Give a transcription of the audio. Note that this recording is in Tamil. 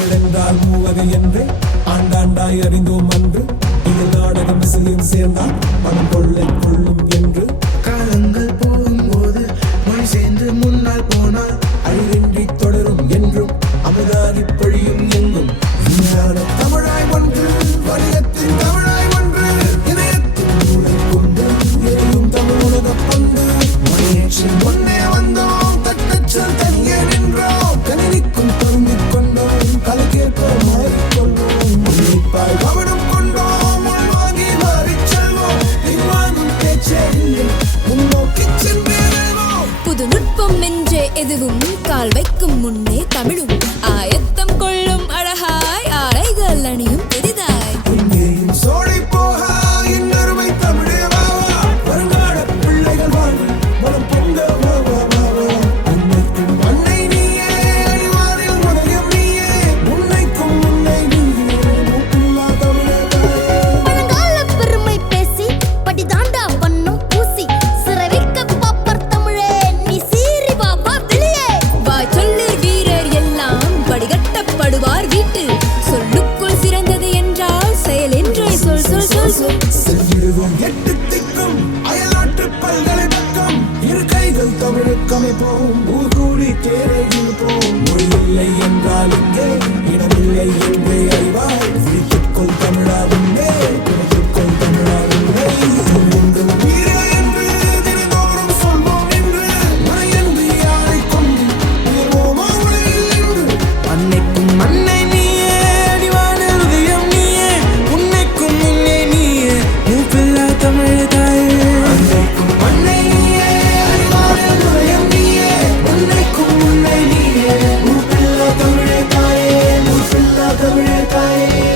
தமிழென்றால் மூவகை என்று ஆண்டாண்டாய் அறிந்தோம் அன்று இதில் நாடகம் இசையும் சேர்ந்தால் பணம் கொள்ளை கொள்ளும் என்று காலங்கள் போகும்போது மொழி சேர்ந்து முன்னால் போனால் அழிவின்றி தொடரும் என்றும் அமுதாகி பொழியும் எங்கும் விஞ்ஞான தமிழாய் ஒன்று வணிகத்தின் தமிழாய் ஒன்று இதயத்தின் மூளை கொண்டு எரியும் தமிழ் உலக பந்து மொழியேற்றி முன்னே வந்தோம் தட்டச்சல் தனியே நின்றோம் கணினிக்கும் பொருந்திக் கொண்டோம் கலக்கேற்ப மாறிக்கொள்வோம் உன்னிப்பாய் கவனம் கொண்டோம் உள்வாங்கி மாறிச் செல்வோம் பின்வாங்கும் பேச்சே இல்லை முன்னோக்கி சென்றே புது நுட்பம் என்றே எதுவும் கால் வைக்கும் முன்னே தமிழும் ஆயத்தம் கொள்ளும் அழகாய் ஆடைகள் அணியும் பெரிதாய் இங்கேயும் சோழை போகா இன்னொருமை தமிழே வாவா வருங்கால பிள்ளைகள் வாழ்வு மனம் பொங்க வாவா வாவா அன்னைக்கும் அன்னை நீயே அழிவாரில் உதயம் நீயே உன்னைக்கும் உன்னை நீயே மூப்பில்லா தமிழே தாயே பழங்கால பெருமை பேசி படிதாண்டா வண்ணம் பூசி சிறவிக்க பாப்பர் தமிழே நீ சீறி பாப்பா வெளியே வாய் சொல்லிர் வீரர் எல்லாம் படிகட்டப்படுவார் வீட்டு சொல்லுக்குள் சிறந்தது என்றால் செயல் என்றே சொல் சொல் சொல் சொல் செல்லிடுவோம் எட்டு திக்கும் அயல்நாட்டு பல்கலை பக்கம் இரு கைகள் தமிழுக்கு அமைப்போம் ஊர் கூடி தேரை இழுப்போம் மொழி இல்லை என்றால் இங்கே இடமில்லை என்றே அறிவாய் விழித்துக்கொள் தமிழா உன்னே துணைத்துக்கொள் தமிழா உன்னே என்றும் வீரே என்று தினந்தோறும் சொல்வோம் என்று மனையன்பு யாரை கொண்டு உயர்வோமா உலகில் என்று அன்னைக்கும் அன்னை நீயே அடிவான உதயம் நீயே உன்னைக்கும் முன்னே நீயே மூப்பில்லா தமிழ் தாயே அன்னைக்கும் அன்னை நீயே அறிவான உதயம் நீயே உன்னைக்கும் உன்னை நீயே மூப்பில்லா தமிழே தாயே மூப்பில்லா தமிழே தாயே